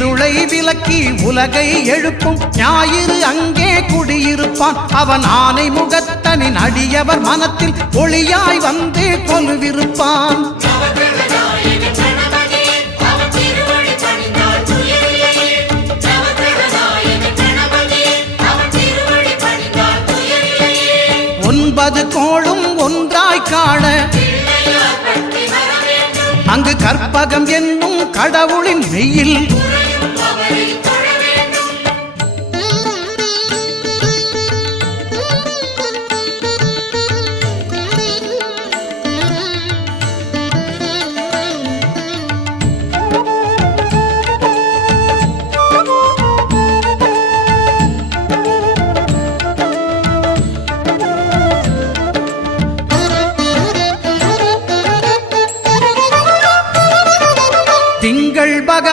இருளை விலக்கி உலகை எழுப்பும் ஞாயிறு அங்கே குடியிருப்பான். அவன் ஆனை முகத்தனின் அடியவர் மனத்தில் ஒளியாய் வந்து கொலுவிருப்பான். ஒன்பது கோளும் ஒன்றாய் காண அங்கு கற்பகம் என்னும் கடவுளின் மெய்யில்